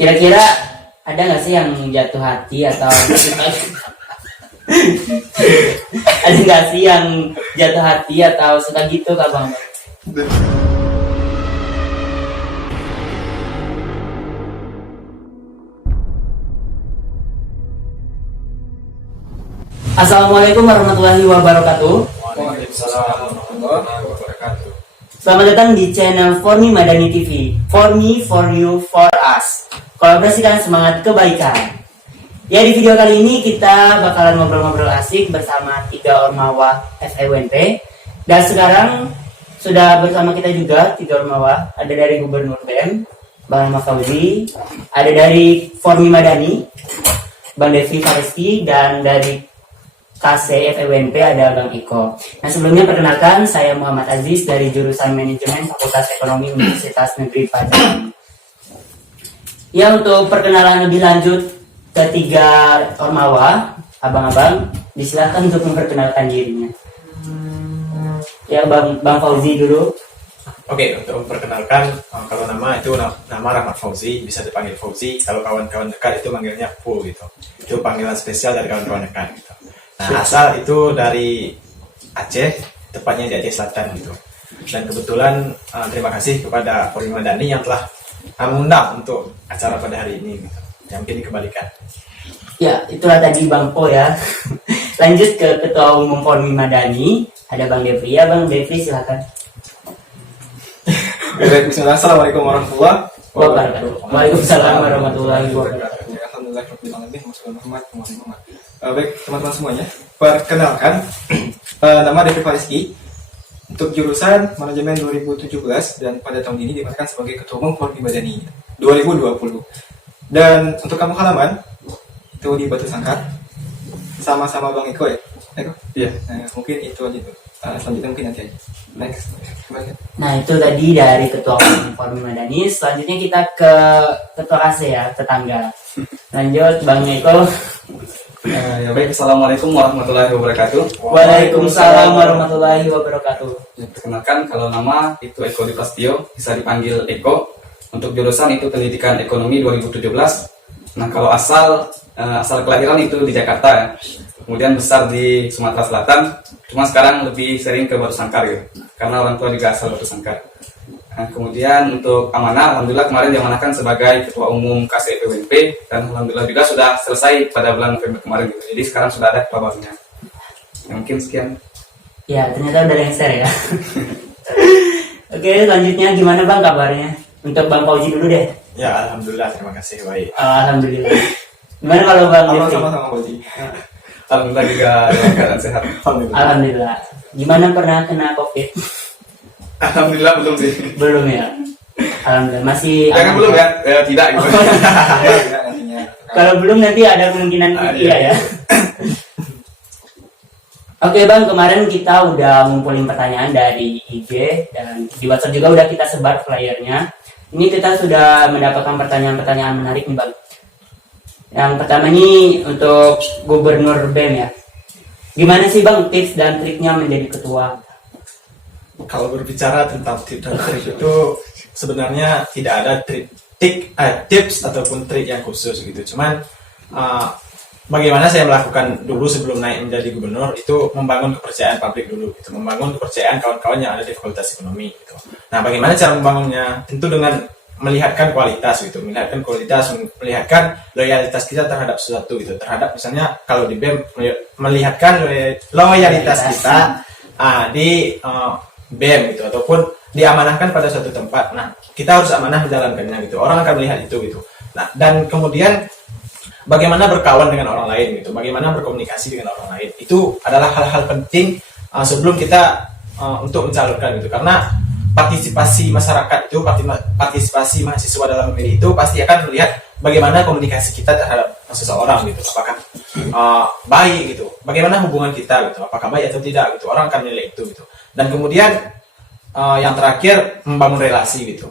Kira-kira ada nggak sih yang jatuh hati atau ada nggak sih yang jatuh hati atau suka gitu kak bang? Assalamualaikum warahmatullahi wabarakatuh. Waalaikumsalam warahmatullahi wabarakatuh. Selamat datang di channel For Me Madani TV. For me, for you, for us. Kolaborasikan semangat kebaikan. Ya, di video kali ini kita bakalan ngobrol-ngobrol asik bersama 3 ormawa FEWNP. Dan sekarang sudah bersama kita juga 3 ormawa. Ada dari Gubernur BEM, Bang Ahmad Fauzi. Ada dari For Me Madani, Bang Devi Faresti. Dan dari KC FEWNP ada Bang Iko. Nah, sebelumnya perkenalkan, saya Muhammad Aziz dari jurusan Manajemen Fakultas Ekonomi Universitas Negeri Padang. Ya, untuk perkenalan lebih lanjut ketiga ormawa, abang-abang, disilakan untuk memperkenalkan dirinya. Ya, Bang Fauzi dulu. Oke, untuk memperkenalkan, kalau nama itu nama Rahmat Fauzi, bisa dipanggil Fauzi. Kalau kawan-kawan dekat itu manggilnya Pu gitu. Itu panggilan spesial dari kawan-kawan dekat gitu. Nah, asal itu dari Aceh, tepatnya di Aceh Selatan gitu. Dan kebetulan terima kasih kepada For Me Madani yang telah mengundang untuk acara pada hari ini gitu. Yang mungkin dikembalikan. Ya, itulah tadi Bang Po ya. Lanjut ke Ketua Umum For Me Madani, ada Bang Devi. Ya, Bang Devi silakan. Bismillah, Assalamualaikum warahmatullahi wabarakatuh. Waalaikumsalam warahmatullahi wabarakatuh. Alhamdulillah, baik teman-teman semuanya, perkenalkan nama Devi Faresti untuk jurusan Manajemen 2017 dan pada tahun ini dimakamkan sebagai Ketua Umum For Me Madani 2020. Dan untuk kampung halaman itu di Batu Sangkar sama-sama Bang Eko ya? Eko? Iya. Nah, mungkin itu aja tuh. Selanjutnya mungkin nanti aja. Next. Nah, itu tadi dari Ketua Umum For Me Madani. Selanjutnya kita ke Ketua AC ya, tetangga. Lanjut Bang Eko. Ya baik, Assalamualaikum warahmatullahi wabarakatuh. Waalaikumsalam warahmatullahi wabarakatuh. Ya, perkenalkan, kalau nama itu Eko Di Pastio, bisa dipanggil Eko. Untuk jurusan itu Pendidikan Ekonomi 2017. Nah, kalau asal kelahiran itu di Jakarta ya. Kemudian besar di Sumatera Selatan. Cuma sekarang lebih sering ke Batu Sangkar gitu. Karena orang tua juga asal Batu Sangkar. Nah, kemudian untuk amanah, alhamdulillah kemarin diamanahkan sebagai Ketua Umum KCPWNP dan alhamdulillah juga sudah selesai pada bulan November kemarin gitu. Jadi sekarang sudah ada ketua barunya. Ya, mungkin sekian. Ya, ternyata udah lengser ya. Oke, selanjutnya gimana Bang kabarnya? Untuk Bang Fauzi dulu deh. Ya, alhamdulillah, terima kasih, baik. Alhamdulillah. Gimana kalau Bang Devi? Sama-sama Fauzi. Alhamdulillah juga dalam keadaan sehat. Alhamdulillah. Gimana pernah kena COVID? Alhamdulillah belum sih. Belum ya. Alhamdulillah masih. Jangan belum ya? Tidak gitu. Kalau belum nanti ada kemungkinan iya ya. Oke Bang, kemarin kita udah ngumpulin pertanyaan dari IG dan di WhatsApp juga udah kita sebar flyernya. Ini kita sudah mendapatkan pertanyaan-pertanyaan menarik nih Bang. Yang pertama nih untuk Gubernur BEM ya. Gimana sih Bang tips dan triknya menjadi ketua? Kalau berbicara tentang tips dan trik itu sebenarnya tidak ada tips ataupun trik yang khusus gitu. Cuman bagaimana saya melakukan dulu sebelum naik menjadi gubernur itu membangun kepercayaan publik dulu gitu, membangun kepercayaan kawan-kawan yang ada di Fakultas Ekonomi gitu. Nah, bagaimana cara membangunnya? Tentu dengan melihatkan kualitas gitu, melihatkan loyalitas kita terhadap sesuatu gitu, terhadap misalnya kalau di BEM melihatkan loyalitas kita di BEM gitu ataupun diamanahkan pada suatu tempat. Nah, kita harus amanah menjalankannya gitu. Orang akan melihat itu gitu. Nah, dan kemudian bagaimana berkawan dengan orang lain gitu, bagaimana berkomunikasi dengan orang lain. Itu adalah hal-hal penting sebelum kita untuk mencalonkan gitu. Karena partisipasi masyarakat itu, partisipasi mahasiswa dalam memilih itu pasti akan melihat bagaimana komunikasi kita terhadap seseorang gitu. Apakah baik gitu. Bagaimana hubungan kita gitu. Apakah baik atau tidak gitu. Orang akan menilai itu gitu. Dan kemudian yang terakhir membangun relasi gitu.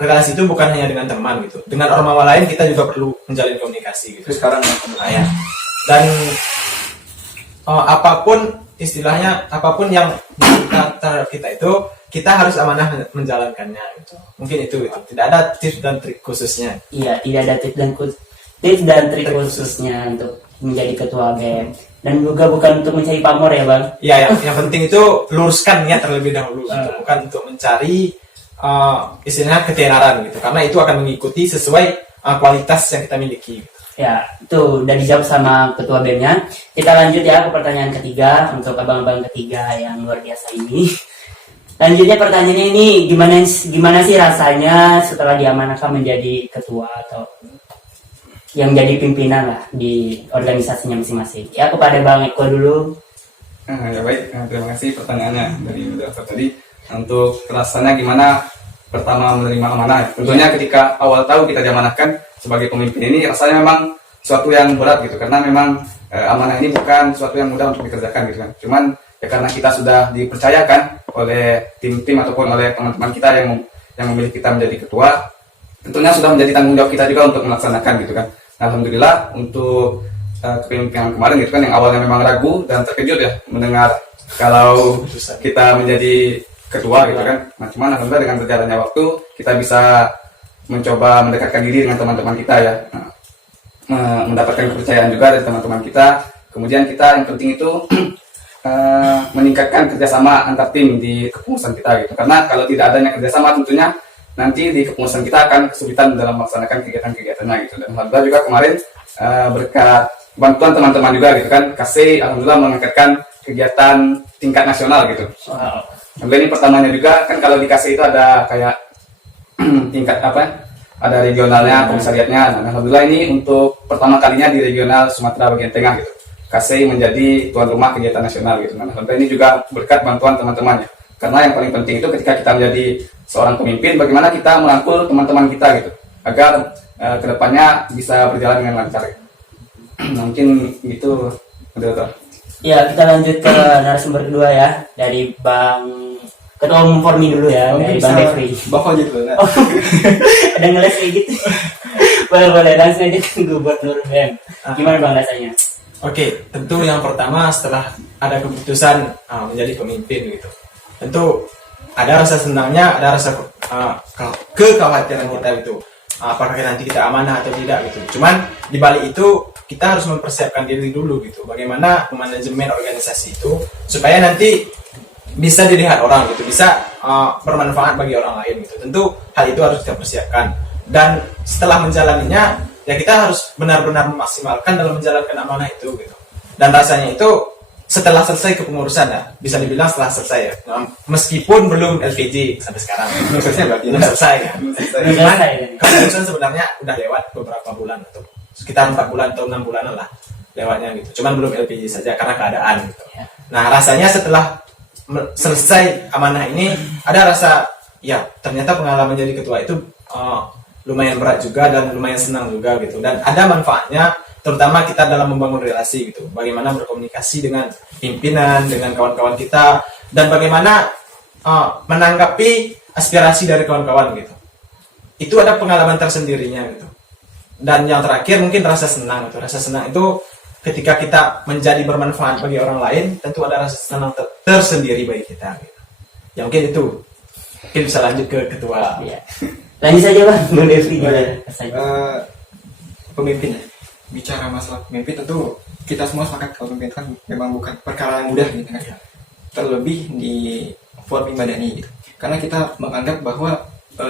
Relasi itu bukan hanya dengan teman gitu. Dengan ormawa lain kita juga perlu menjalin komunikasi gitu. Sekarang ya. Dan apapun istilahnya, apapun yang terhadap kita itu kita harus amanah menjalankannya gitu. Mungkin itu tidak ada tips dan trik khususnya. Iya, tidak ada tips dan trik khususnya untuk menjadi ketua BEM. Dan juga bukan untuk mencari pamor ya bang. Iya, yang penting itu luruskan niat terlebih dahulu, gitu. Bukan untuk mencari istilahnya ketenaran gitu, karena itu akan mengikuti sesuai kualitas yang kita miliki. Ya, itu udah dijawab sama ketua BEM-nya. Kita lanjut ya ke pertanyaan ketiga untuk abang-abang ketiga yang luar biasa ini. Lanjutnya pertanyaannya ini, gimana sih rasanya setelah diamanahkan menjadi ketua atau yang jadi pimpinan lah di organisasinya masing-masing. Ya, kepada Bang Eko dulu. Ya baik, terima kasih pertanyaannya dari Dokter tadi. Untuk rasanya gimana pertama menerima amanah? Tentunya ketika awal tahun kita diamanahkan sebagai pemimpin ini rasanya memang suatu yang berat gitu, karena memang amanah ini bukan suatu yang mudah untuk dikerjakan gitu kan. Cuman ya karena kita sudah dipercayakan oleh tim-tim ataupun oleh teman-teman kita yang memilih kita menjadi ketua, tentunya sudah menjadi tanggung jawab kita juga untuk melaksanakan gitu kan. Alhamdulillah untuk kepemimpinan kemarin gitu kan, yang awalnya memang ragu dan terkejut ya mendengar kalau kita menjadi ketua gitu kan. Nah cuman alhamdulillah dengan berjalannya waktu kita bisa mencoba mendekatkan diri dengan teman-teman kita ya, mendapatkan kepercayaan juga dari teman-teman kita. Kemudian kita yang penting itu meningkatkan kerjasama antar tim di kepengurusan kita gitu, karena kalau tidak adanya kerjasama tentunya nanti di kepengurusan kita akan kesulitan dalam melaksanakan kegiatan-kegiatannya gitu. Dan alhamdulillah juga kemarin berkat bantuan teman-teman juga gitu kan, KC alhamdulillah mengangkatkan kegiatan tingkat nasional gitu. Alhamdulillah ini pertamanya juga kan, kalau di KC itu ada kayak tingkat ada regionalnya, komisariatnya. Nah, alhamdulillah ini untuk pertama kalinya di regional Sumatera bagian tengah gitu, KC menjadi tuan rumah kegiatan nasional gitu. Nah, alhamdulillah ini juga berkat bantuan teman-temannya. Karena yang paling penting itu ketika kita menjadi seorang pemimpin, bagaimana kita merangkul teman-teman kita gitu, agar kedepannya bisa berjalan dengan lancar. Mungkin gitu, Dokter. Ya, kita lanjut ke narasumber kedua ya, dari Bang Ketua Umum Formi dulu ya, dari Bang Devri. Bapak aja dulu. Nah. Ada ngeles kayak gitu. Boleh langsung aja ke Gubernur BEM. Gimana Bang rasanya? Oke, tentu yang pertama setelah ada keputusan menjadi pemimpin gitu, tentu ada rasa senangnya, ada rasa kekhawatiran kita gitu, apakah nanti kita amanah atau tidak gitu. Cuman di balik itu kita harus mempersiapkan diri dulu gitu, bagaimana manajemen organisasi itu supaya nanti bisa dilihat orang gitu, bisa bermanfaat bagi orang lain gitu. Tentu hal itu harus kita persiapkan, dan setelah menjalaninya ya kita harus benar-benar memaksimalkan dalam menjalankan amanah itu gitu. Dan rasanya itu setelah selesai kepengurusan ya, bisa dibilang setelah selesai ya, meskipun belum LPG sampai sekarang. Belum selesai ya. Cuman kepengurusan sebenarnya udah lewat beberapa bulan atau sekitar 4 bulan atau 6 bulanan lah lewatnya gitu. Cuman belum LPG saja karena keadaan gitu. Nah rasanya setelah selesai amanah ini ada rasa ya ternyata pengalaman jadi ketua itu lumayan berat juga dan lumayan senang juga gitu, dan ada manfaatnya terutama kita dalam membangun relasi gitu, bagaimana berkomunikasi dengan pimpinan, dengan kawan-kawan kita, dan bagaimana menanggapi aspirasi dari kawan-kawan gitu. Itu ada pengalaman tersendirinya gitu. Dan yang terakhir mungkin rasa senang gitu. Rasa senang itu ketika kita menjadi bermanfaat bagi orang lain, tentu ada rasa senang tersendiri bagi kita gitu. Ya mungkin itu. Mungkin bisa lanjut ke ketua. Ya. Lanjut saja Bang Devri. Pemimpin ya. Bicara masalah pemimpin, tentu kita semua sepakat kalau pemimpin kan memang bukan perkara yang mudah gitu kan. Terlebih di Formi Madani gitu. Karena kita menganggap bahwa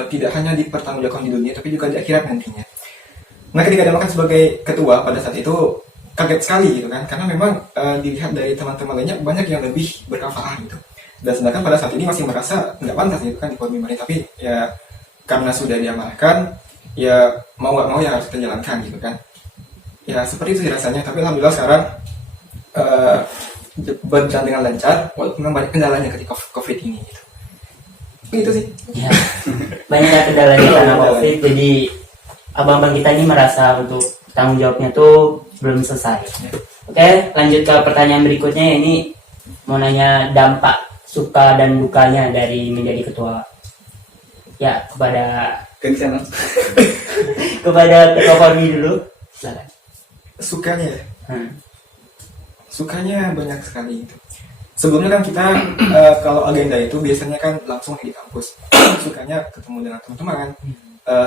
tidak hanya dipertanggungjawabkan di dunia, tapi juga di akhirat nantinya. Nah ketika dimakan sebagai ketua pada saat itu kaget sekali gitu kan, karena memang dilihat dari teman-teman lainnya banyak yang lebih berkafaah gitu. Dan sedangkan pada saat ini masih merasa nggak pantas gitu kan di Formi Madani, tapi ya karena sudah diamanahkan, ya mau nggak mau ya harus kita jalankan gitu kan. Ya seperti itu sih rasanya, tapi alhamdulillah sekarang berjalan dengan lancar, walaupun memang banyak kendalanya ketika COVID ini gitu. Itu sih. Ya, banyak kendalanya karena COVID, jadi abang-abang kita ini merasa untuk tanggung jawabnya tuh belum selesai. Oke, lanjut ke pertanyaan berikutnya. Ini mau nanya dampak suka dan dukanya dari menjadi ketua. Ya, kepada ketua Formi dulu. Silakan. Sukanya banyak sekali itu. sebelumnya kan kita kalau agenda itu biasanya kan langsung di kampus, sukanya ketemu dengan teman-teman,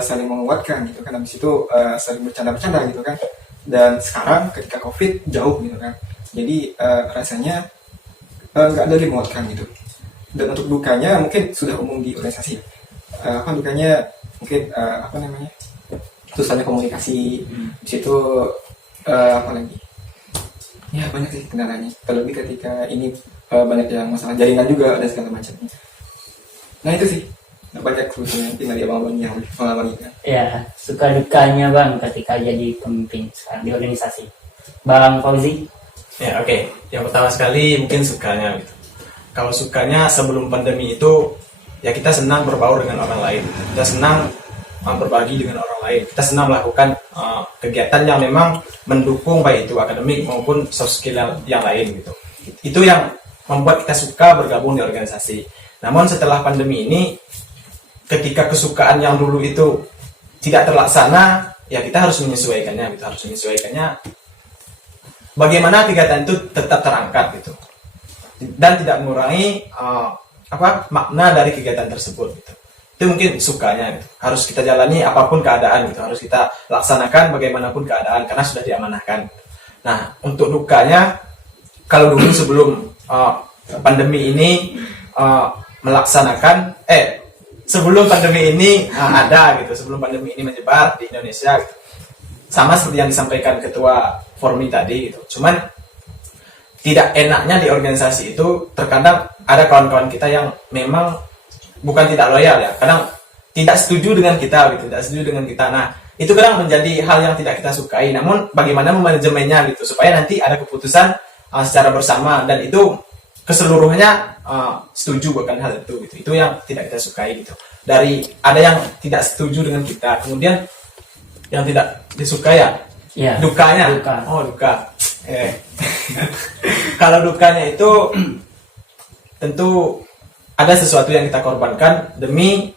saling menguatkan gitu kan, habis itu saling bercanda-bercanda gitu kan. Dan sekarang ketika COVID jauh gitu kan, jadi rasanya nggak ada yang menguatkan gitu. Dan untuk dukanya mungkin sudah umum di organisasi. Apa dukanya mungkin apa namanya, susahnya komunikasi, di situ apa lagi? Ya banyak sih kendalanya. Terlebih ketika ini banyak yang masalah jaringan juga dan segala macamnya. Nah itu sih banyak sebetulnya tinggal di abang-abang yang pengalaman ini. Ya, suka dukanya Bang ketika jadi pemimpin sekarang di organisasi. Bang Fauzi? Ya oke. Yang pertama sekali mungkin sukanya gitu. Kalau sukanya sebelum pandemi itu ya kita senang berbaur dengan orang lain, kita senang berbagi dengan orang lain, kita senang melakukan kegiatan yang memang mendukung baik itu akademik maupun soft skill yang lain gitu. Itu yang membuat kita suka bergabung di organisasi. Namun setelah pandemi ini, ketika kesukaan yang dulu itu tidak terlaksana, ya kita harus menyesuaikannya. Kita harus menyesuaikannya. Bagaimana kegiatan itu tetap terangkat gitu, dan tidak mengurangi makna dari kegiatan tersebut gitu. Itu mungkin sukanya gitu. Harus kita jalani apapun keadaan gitu, harus kita laksanakan bagaimanapun keadaan karena sudah diamanahkan. Nah untuk dukanya, kalau dulu sebelum pandemi ini sebelum pandemi ini ada gitu, sebelum pandemi ini menyebar di Indonesia gitu, sama seperti yang disampaikan ketua Formi tadi gitu. Cuman tidak enaknya di organisasi itu terkadang ada kawan-kawan kita yang memang bukan tidak loyal ya, kadang tidak setuju dengan kita gitu, tidak setuju dengan kita. Nah itu kadang menjadi hal yang tidak kita sukai. Namun bagaimana memanajemennya gitu supaya nanti ada keputusan secara bersama dan itu keseluruhannya setuju akan hal itu gitu. Itu yang tidak kita sukai gitu. Dari ada yang tidak setuju dengan kita, kemudian yang tidak disukai ya dukanya. Duka. Kalau dukanya itu tentu ada sesuatu yang kita korbankan demi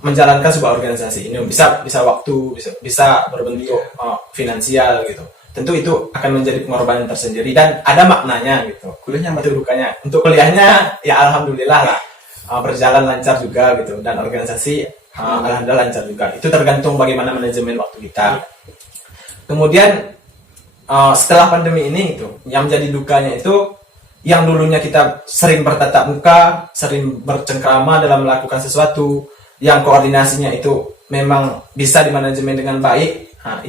menjalankan sebuah organisasi ini. Bisa waktu, bisa berbentuk finansial gitu. Tentu itu akan menjadi pengorbanan tersendiri dan ada maknanya gitu. Kuliahnya itu dukanya. Untuk kuliahnya ya alhamdulillah lah berjalan lancar juga gitu, dan organisasi alhamdulillah lancar juga. Itu tergantung bagaimana manajemen waktu kita. Kemudian setelah pandemi ini itu yang menjadi dukanya itu, yang dulunya kita sering bertatap muka, sering bercengkrama dalam melakukan sesuatu, yang koordinasinya itu memang bisa dimanajemen dengan baik. Nah,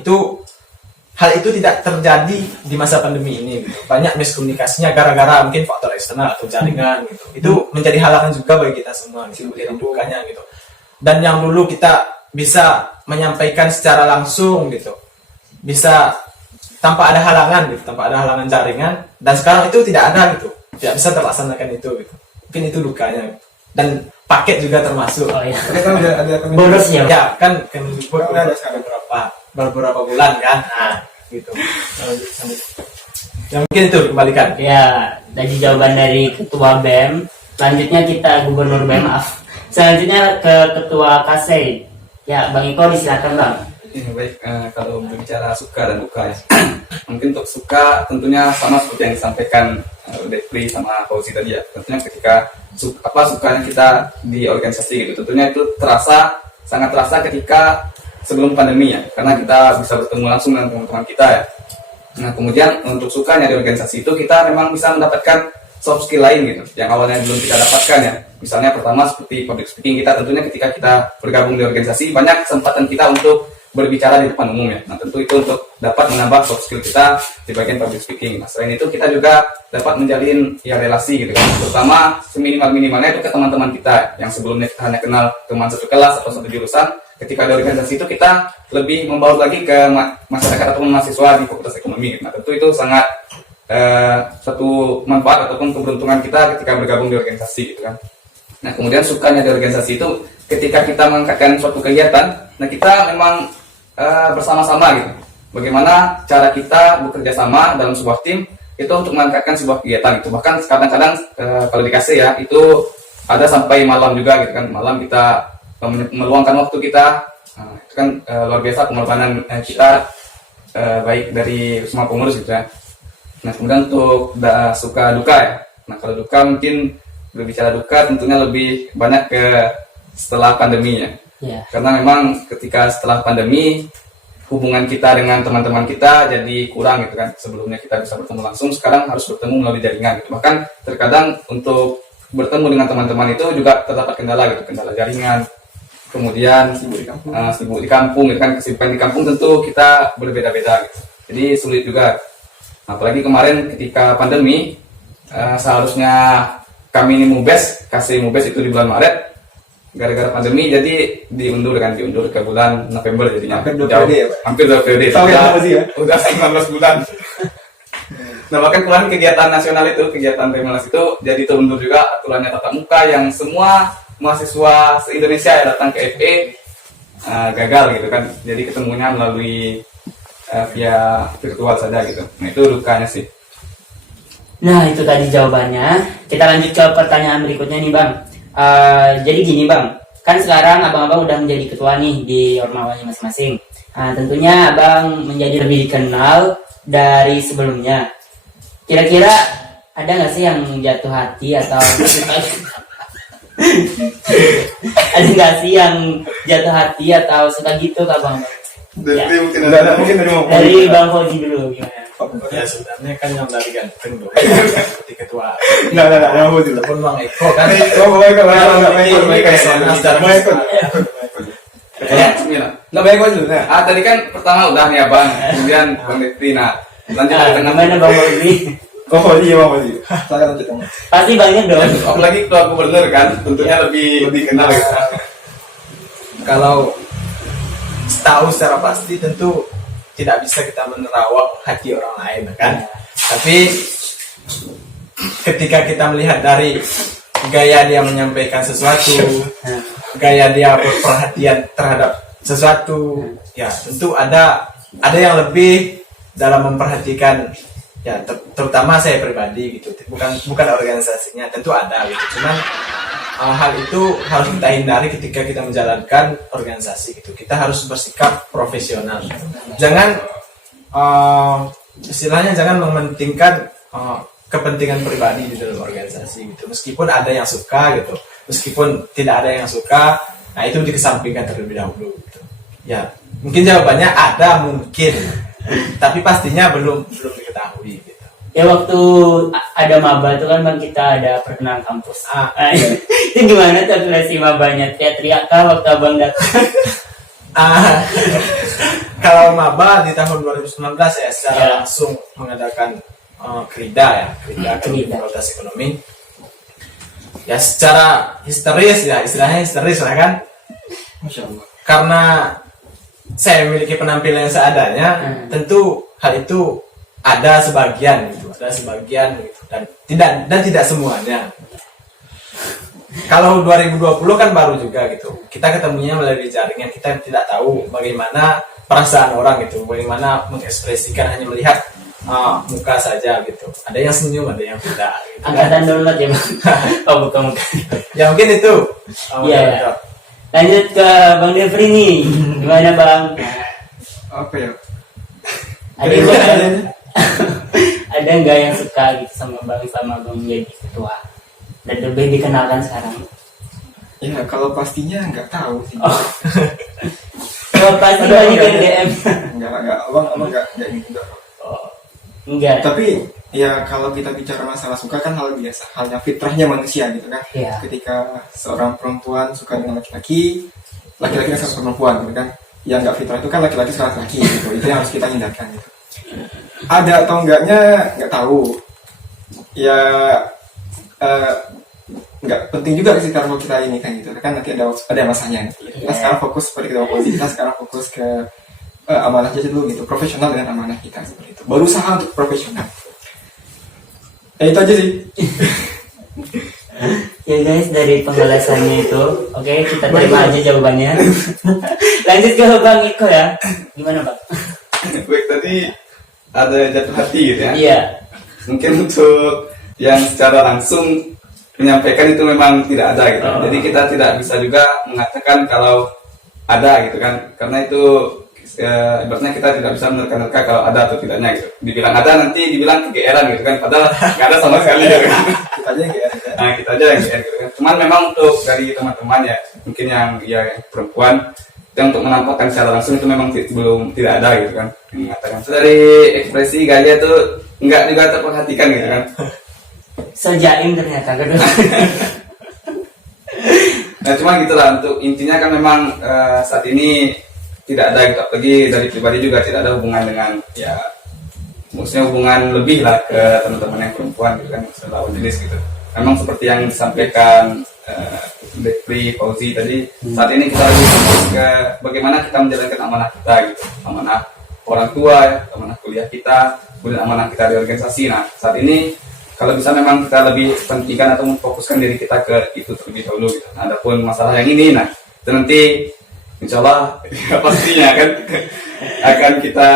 hal itu tidak terjadi di masa pandemi ini gitu. Banyak miskomunikasinya gara-gara mungkin faktor eksternal atau jaringan gitu. Itu menjadi halangan juga bagi kita semua gitu, dukanya gitu. Dan yang dulu kita bisa menyampaikan secara langsung gitu, bisa tanpa ada halangan gitu, tanpa ada halangan jaringan, dan sekarang itu tidak ada gitu, tidak bisa terlaksanakan itu gitu. Mungkin itu dukanya gitu. Dan paket juga termasuk. Oh iya. Ada Bonusnya. Ya kan ada beberapa bulan kan, gitu. Yang mungkin itu dikembalikan. Ya, dari jawaban dari Ketua BEM. Selanjutnya kita Gubernur BEM, maaf. Selanjutnya ke Ketua KSEI. Ya, Bang Iko disilakan Bang. Baik, kalau berbicara suka dan duka ya. Mungkin untuk suka tentunya sama seperti yang disampaikan Depri sama Fauzi tadi ya. Tentunya ketika sukanya kita di organisasi gitu, tentunya itu sangat terasa ketika sebelum pandemi ya, karena kita bisa bertemu langsung dengan teman-teman kita ya. Nah kemudian untuk sukanya di organisasi itu kita memang bisa mendapatkan soft skill lain gitu, yang awalnya belum kita dapatkan ya. Misalnya pertama seperti public speaking, kita tentunya ketika kita bergabung di organisasi banyak kesempatan kita untuk berbicara di depan umum ya. Nah tentu itu untuk dapat menambah soft skill kita di bagian public speaking. Nah selain itu kita juga dapat menjalin ya relasi gitu kan, terutama seminimal-minimalnya itu ke teman-teman kita yang sebelumnya kita hanya kenal teman satu kelas atau satu jurusan. Ketika di organisasi itu kita lebih membaur lagi ke masyarakat ataupun mahasiswa di Fakultas Ekonomi. Nah tentu itu sangat satu manfaat ataupun keberuntungan kita ketika bergabung di organisasi gitu kan. Nah kemudian sukanya di organisasi itu ketika kita mengangkatkan suatu kegiatan, nah kita memang bersama-sama gitu. Bagaimana cara kita bekerja sama dalam sebuah tim itu untuk mengangkatkan sebuah kegiatan itu. Bahkan kadang-kadang kalau dikasih ya itu ada sampai malam juga gitu kan. Malam kita meluangkan waktu kita, itu kan luar biasa pengorbanan kita baik dari semua pengurus gitu ya. Nah kemudian untuk suka duka ya, Nah kalau duka mungkin berbicara duka tentunya lebih banyak ke setelah pandemi ya. Ya. Karena memang ketika setelah pandemi hubungan kita dengan teman-teman kita jadi kurang gitu kan. Sebelumnya kita bisa bertemu langsung, sekarang harus bertemu melalui jaringan gitu. Bahkan terkadang untuk bertemu dengan teman-teman itu juga terdapat kendala gitu, kendala jaringan. Kemudian sibuk di kampung gitu kan, kesibukan di kampung tentu kita berbeda-beda gitu. Jadi sulit juga. Apalagi kemarin ketika pandemi seharusnya kami ini kasih mubes itu di bulan Maret. Gara-gara pandemi jadi diundur ke bulan November jadinya. Hampir 2 periode ya, Pak? Hampir 2 periode. Tahu ya, apa sih ya? Udah 19 bulan. Nah bahkan kemarin kegiatan nasional itu, kegiatan Pemnas itu jadi terundur juga, aturannya tatap muka yang semua mahasiswa se-Indonesia yang datang ke FE gagal gitu kan. Jadi ketemunya melalui via virtual saja gitu. Nah itu dukanya sih. Nah itu tadi jawabannya. Kita lanjut ke pertanyaan berikutnya nih Bang. Jadi gini Bang, kan sekarang abang-abang udah menjadi ketua nih di ormawanya masing-masing. Tentunya abang menjadi lebih dikenal dari sebelumnya. Kira-kira ada nggak sih yang jatuh hati atau ada nggak sih yang jatuh hati atau suka gitu ke abang? Dari mungkin ada mungkin Dari Bang Fauzi dulu gimana? Ya sebenarnya kan yang dari ganteng dong seperti ketua. Enggak, mau dulu. Ataupun Bang Eko kan. Oh, baik, Ya, bismillah. Nah, baik dulu. Nah, Tadi kan pertama udah nih abang, kemudian Bang Lutfi. Nah lanjut ke tengah. Gimana Bang Fauzi? Bang Fauzi. Silakan lanjut. Pasti banyak dong. Apalagi ketua gubernur kan, tentunya lebih kenal gitu. Kalau tahu secara pasti tentu tidak bisa kita menerawang hati orang lain kan. Tapi ketika kita melihat dari gaya dia menyampaikan sesuatu, gaya dia berperhatian terhadap sesuatu, ya tentu ada yang lebih dalam memperhatikan, ya terutama saya pribadi gitu, bukan organisasinya, tentu ada gitu. Cuman hal itu harus kita hindari ketika kita menjalankan organisasi gitu. Kita harus bersikap profesional. Jangan istilahnya jangan mementingkan kepentingan pribadi di dalam organisasi gitu. Meskipun ada yang suka gitu, meskipun tidak ada yang suka, nah itu dikesampingkan terlebih dahulu gitu. Ya, mungkin jawabannya ada mungkin, tapi pastinya belum diketahui gitu. Ya waktu ada maba itu kan Bang, kita ada perkenalan kampus. Itu gimana tuh relasi mabanya? Teriak kah waktu abang datang? Kalau maba di tahun 2019 ya secara langsung mengadakan Krida Fakultas Ekonomi. Ya secara histeris ya, istilahnya histeris lah kan. Masya Allah. Karena saya memiliki penampilan yang seadanya, tentu hal itu ada sebagian gitu dan tidak semuanya. Kalau 2020 kan baru juga gitu, kita ketemunya melalui jaringan, kita tidak tahu bagaimana perasaan orang gitu, bagaimana mengekspresikan, hanya melihat muka saja gitu. Ada yang senyum, ada yang tidak gitu, Angkatan download ya Bang? Oh bukan. Ya mungkin itu. Iya. Lanjut ke Bang Devri nih, gimana Bang? Apa ya? Ada nggak yang suka gitu sama Bang menjadi ketua dan lebih dikenalkan sekarang? Ya kalau pastinya nggak tahu sih. Oh, pasti banyak yang DM. Enggak, abang nggak ingin juga. Enggak. Tapi ya kalau kita bicara masalah suka kan hal biasa, halnya fitrahnya manusia gitu kan. Iya. Ketika seorang perempuan suka dengan laki-laki suka sama perempuan gitu kan. Yang nggak fitrah itu kan laki-laki suka laki gitu. Itu yang harus kita hindarkan gitu. Ada atau enggaknya nggak tahu. Ya nggak penting juga sih kalau kita ini kan gitu kan, nanti ada masanya gitu. Kita sekarang fokus seperti kita sekarang fokus ke amanah aja dulu gitu, profesional dengan amanah kita seperti itu, berusaha untuk profesional. Itu aja sih. Ya guys, dari penjelasannya itu, oke, kita terima aja jawabannya. Lanjut ke Bang Iko ya, gimana Bang? Baik, tadi ada jatuh hati gitu ya. Iya. Mungkin untuk yang secara langsung menyampaikan itu memang tidak ada gitu. Jadi kita tidak bisa juga mengatakan kalau ada gitu kan, karena itu ibaratnya kita tidak bisa menerka-nerka kalau ada atau tidaknya gitu. Dibilang ada nanti dibilang kegeeran gitu kan, padahal nggak ada sama sekali gitu kan. Kita aja yang GR ya. Nah, kita aja yang GR gitu kan. Cuman memang untuk dari teman-teman ya, mungkin yang ya perempuan itu untuk menampakkan secara langsung itu memang belum tidak ada gitu kan. Yang mengatakan so, dari ekspresi gaya itu nggak juga terperhatikan gitu kan. Sejaim ternyata kedua. Nah, cuma gitulah, untuk intinya kan memang saat ini tidak ada gitu, apalagi dari pribadi juga tidak ada hubungan dengan ya maksudnya hubungan lebih lah ke teman-teman yang perempuan gitu kan, lawan jenis gitu. Memang seperti yang disampaikan Dekri Fauzi tadi, saat ini kita lagi fokus ke bagaimana kita menjalankan amanah kita gitu, amanah orang tua ya, amanah kuliah kita, kemudian amanah kita di organisasi. Nah, saat ini kalau bisa memang kita lebih pentingkan atau memfokuskan diri kita ke itu terlebih dahulu gitu. Nah, adapun masalah yang ini, nah itu nanti insya Allah ya, pastinya kan akan kita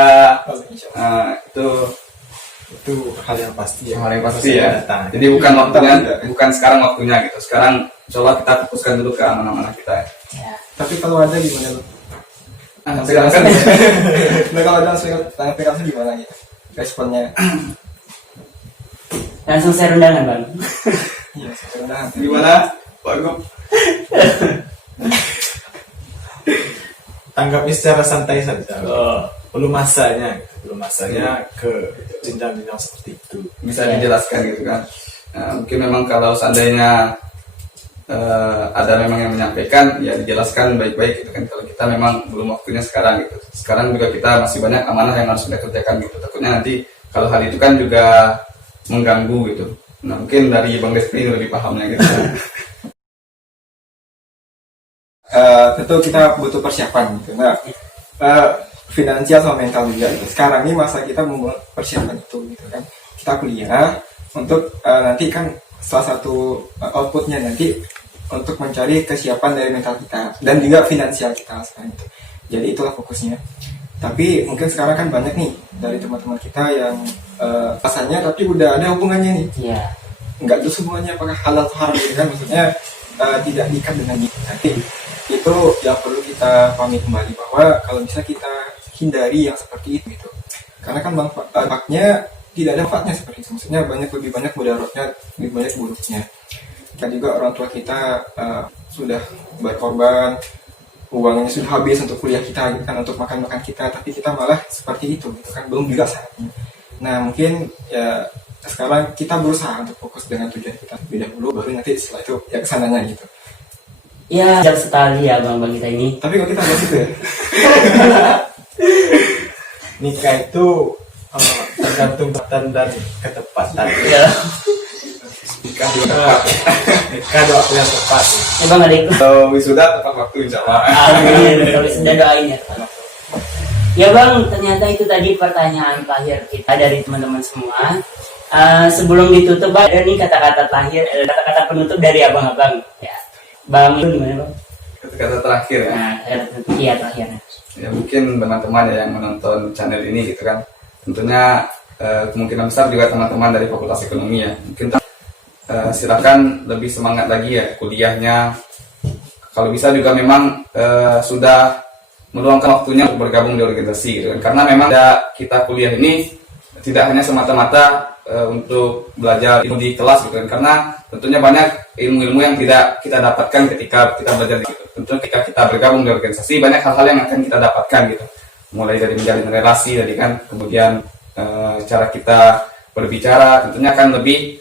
Itu hal yang pasti ya. hal yang pasti ya. Datang. Jadi bukan waktunya, bukan sekarang waktunya gitu. Sekarang insya Allah kita fokuskan dulu ke amanah-amanah kita. Ya. Tapi kalau ada gimana lu? Sekarang kan Nah, kalau ada langsung gimana gitu? Responnya? Langsung share undangan bang. Iya, sebenarnya. gimana Pak Gop? Tanggapi secara santai saja. Oh. Belum masanya ke jenjang-jenjang seperti itu. Bisa dijelaskan gitu kan. Nah, mungkin memang kalau seandainya ada memang yang menyampaikan ya dijelaskan baik-baik gitu kan, kalau kita memang belum waktunya sekarang gitu. Sekarang juga kita masih banyak amanah yang harus kita kerjakan gitu, takutnya nanti kalau hal itu kan juga mengganggu gitu. Nah, mungkin dari Bang Destri lebih pahamnya gitu. Tentu kita butuh persiapan gitu. Nah, finansial sama mental juga gitu. Sekarang ini masa kita membuat persiapan itu gitu kan. Kita kuliah untuk nanti kan salah satu outputnya nanti untuk mencari kesiapan dari mental kita dan juga finansial kita sekarang itu. Jadi itulah fokusnya. Tapi mungkin sekarang kan banyak nih dari teman-teman kita yang pasalnya tapi udah ada hubungannya nih. Iya. Enggak terus hubungannya apakah halal atau haram gitu kan, maksudnya tidak diikat dengan itu. Tapi itu yang perlu kita pahami kembali bahwa kalau bisa kita hindari yang seperti itu gitu. Karena kan dampaknya tidak ada manfaatnya seperti itu. Maksudnya lebih banyak mudaratnya, lebih banyak buruknya. Kita juga orang tua kita sudah berkorban, uangnya sudah habis untuk kuliah kita gitu kan, untuk makan-makan kita, tapi kita malah seperti itu gitu kan, belum juga saatnya. Nah, mungkin ya sekarang kita berusaha untuk fokus dengan tujuan kita terlebih dahulu, baru nanti setelah itu ya kesananya gitu. Ya, jauh sekali ya bang kita ini. Tapi kalau kita bahas itu ya, Nikah itu tergantung tempatan dan ketepatan. Ya. Nikah juga tepat. Nikah di waktu yang tepat. Ya bang ada ikut. Kalau wisuda tepat waktu insya Allah. Amin. Kalau sudah doain ya. Ya bang, ternyata itu tadi pertanyaan terakhir kita dari teman-teman semua. Sebelum ditutup, bang, ada nih kata-kata terakhir, kata-kata penutup dari abang-abang. Ya, bang itu gimana bang? Kata terakhir ya. Nah, kata penutup iya terakhirnya. Ya mungkin teman-teman ya yang menonton channel ini gitu kan, tentunya kemungkinan besar juga teman-teman dari Fakultas Ekonomi ya, mungkin silakan lebih semangat lagi ya kuliahnya. Kalau bisa juga memang sudah meluangkan waktunya untuk bergabung di organisasi gitu kan, karena memang kita kuliah ini tidak hanya semata-mata untuk belajar ilmu di kelas gitu kan, karena tentunya banyak ilmu-ilmu yang tidak kita dapatkan ketika kita belajar gitu. Tentunya ketika kita bergabung di organisasi banyak hal-hal yang akan kita dapatkan gitu, mulai dari menjalin relasi tadi kan, kemudian cara kita berbicara tentunya akan lebih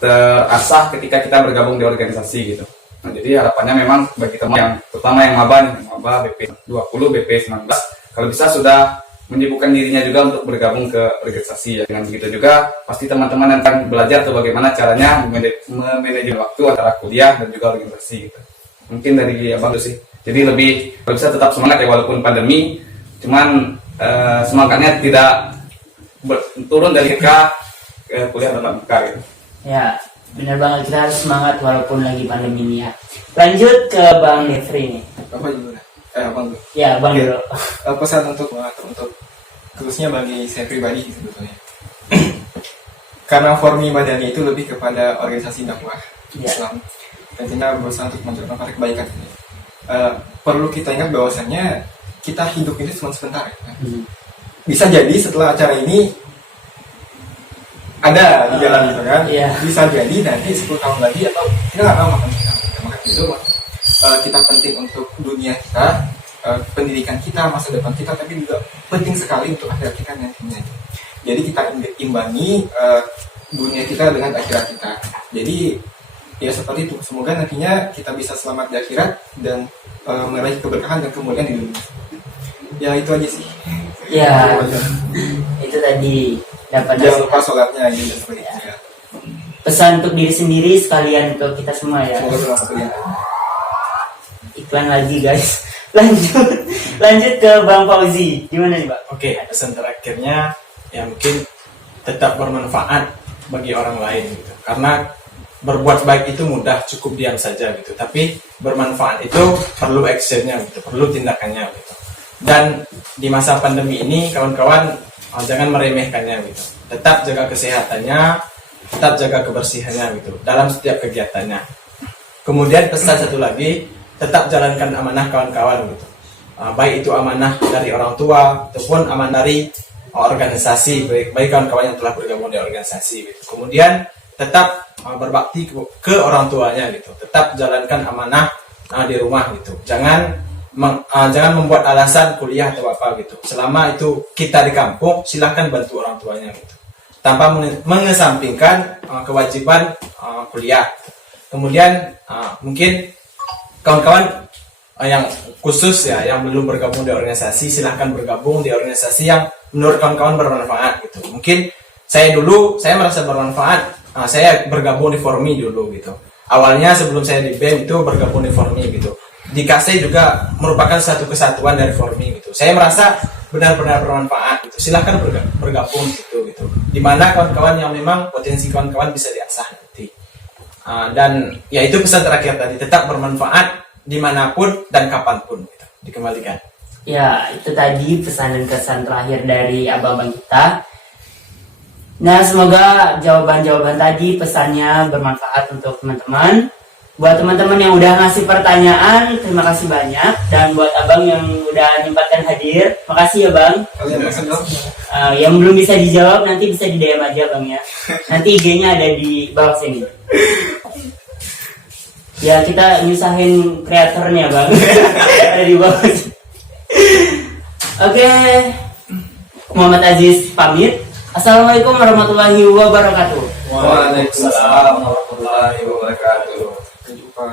terasah ketika kita bergabung di organisasi gitu. Nah, jadi harapannya memang bagi teman yang terutama yang maba nih, maba BP 20, BP 19, kalau bisa sudah menyibukkan dirinya juga untuk bergabung ke organisasi ya. Dengan begitu juga pasti teman-teman akan belajar tuh bagaimana caranya memanage waktu antara kuliah dan juga organisasi gitu. Mungkin dari abang itu sih. Jadi lebih kalau bisa tetap semangat ya walaupun pandemi, cuman semangatnya tidak turun dari kuliah tatap muka gitu. Ya, benar banget, kita harus semangat walaupun lagi pandemi ini ya. Lanjut ke Bang Jeffrey nih. apa dulu? Abang dulu. Ya, Bang dulu. Pesan untuk khususnya bagi saya pribadi sebetulnya. Karena Formi Madani itu lebih kepada organisasi dakwah Ya. Islam, dan kita berusaha untuk menunjukkan pada kebaikan. perlu kita ingat bahwasannya kita hidup ini cuma sebentar. Bisa jadi setelah acara ini ada di jalan gitu kan. Iya. Bisa jadi nanti 10 tahun lagi atau kita nggak tahu makan kita. Maka itu kita penting untuk dunia kita, pendidikan kita, masa depan kita, tapi juga penting sekali untuk akhirat kita nantinya. Jadi kita imbangi dunia kita dengan akhirat kita. Jadi ya seperti itu. Semoga nantinya kita bisa selamat di akhirat dan meraih keberkahan dan kemuliaan di dunia. Ya itu aja sih. Ya, itu tadi dapat Jangan lupa sholatnya aja dan sebagainya. pesan untuk diri sendiri sekalian ke kita semua ya. Semoga berlaku ya. Iklan lagi guys. Lanjut ke Bang Fauzi. Gimana nih Bang? Oke, pesan terakhirnya ya mungkin tetap bermanfaat bagi orang lain gitu. Karena berbuat baik itu mudah, cukup diam saja gitu. Tapi bermanfaat itu perlu actionnya gitu, perlu tindakannya gitu. Dan di masa pandemi ini kawan-kawan jangan meremehkannya gitu. Tetap jaga kesehatannya, tetap jaga kebersihannya gitu dalam setiap kegiatannya. Kemudian pesan satu lagi, tetap jalankan amanah kawan-kawan gitu. Baik itu amanah dari orang tua ataupun amanah dari organisasi, baik kawan-kawan yang telah bergabung di organisasi gitu. Kemudian tetap berbakti ke orang tuanya gitu. Tetap jalankan amanah di rumah gitu. Jangan membuat alasan kuliah atau apa gitu. Selama itu kita di kampung, silahkan bantu orang tuanya gitu. Tanpa mengesampingkan kewajiban kuliah. Kemudian mungkin kawan-kawan yang khusus ya, yang belum bergabung di organisasi, silahkan bergabung di organisasi yang menurut kawan-kawan bermanfaat gitu. Mungkin saya merasa bermanfaat. Saya bergabung di Formi dulu gitu. Awalnya sebelum saya di BEM itu bergabung di Formi gitu. Di KC juga merupakan satu kesatuan dari Formi gitu. Saya merasa benar-benar bermanfaat gitu. Silahkan bergabung gitu. Dimana kawan-kawan yang memang potensi kawan-kawan bisa diasah nanti. Dan ya itu pesan terakhir tadi, tetap bermanfaat dimanapun dan kapanpun gitu. Dikembalikan. Ya, itu tadi pesan dan kesan terakhir dari abang-abang kita. Nah, semoga jawaban-jawaban tadi pesannya bermanfaat untuk teman-teman. Buat teman-teman yang udah ngasih pertanyaan, terima kasih banyak. Dan buat abang yang udah nyempatkan hadir, makasih ya bang. Kalian pesan dong. Yang belum bisa dijawab nanti bisa di DM aja bang ya. Nanti IG-nya ada di bawah sini. Ya kita nyusahin kreatornya bang. Ada di bawah. Oke. Muhammad Aziz pamit. Assalamualaikum warahmatullahi wabarakatuh. Waalaikumsalam warahmatullahi wabarakatuh. Sampai jumpa.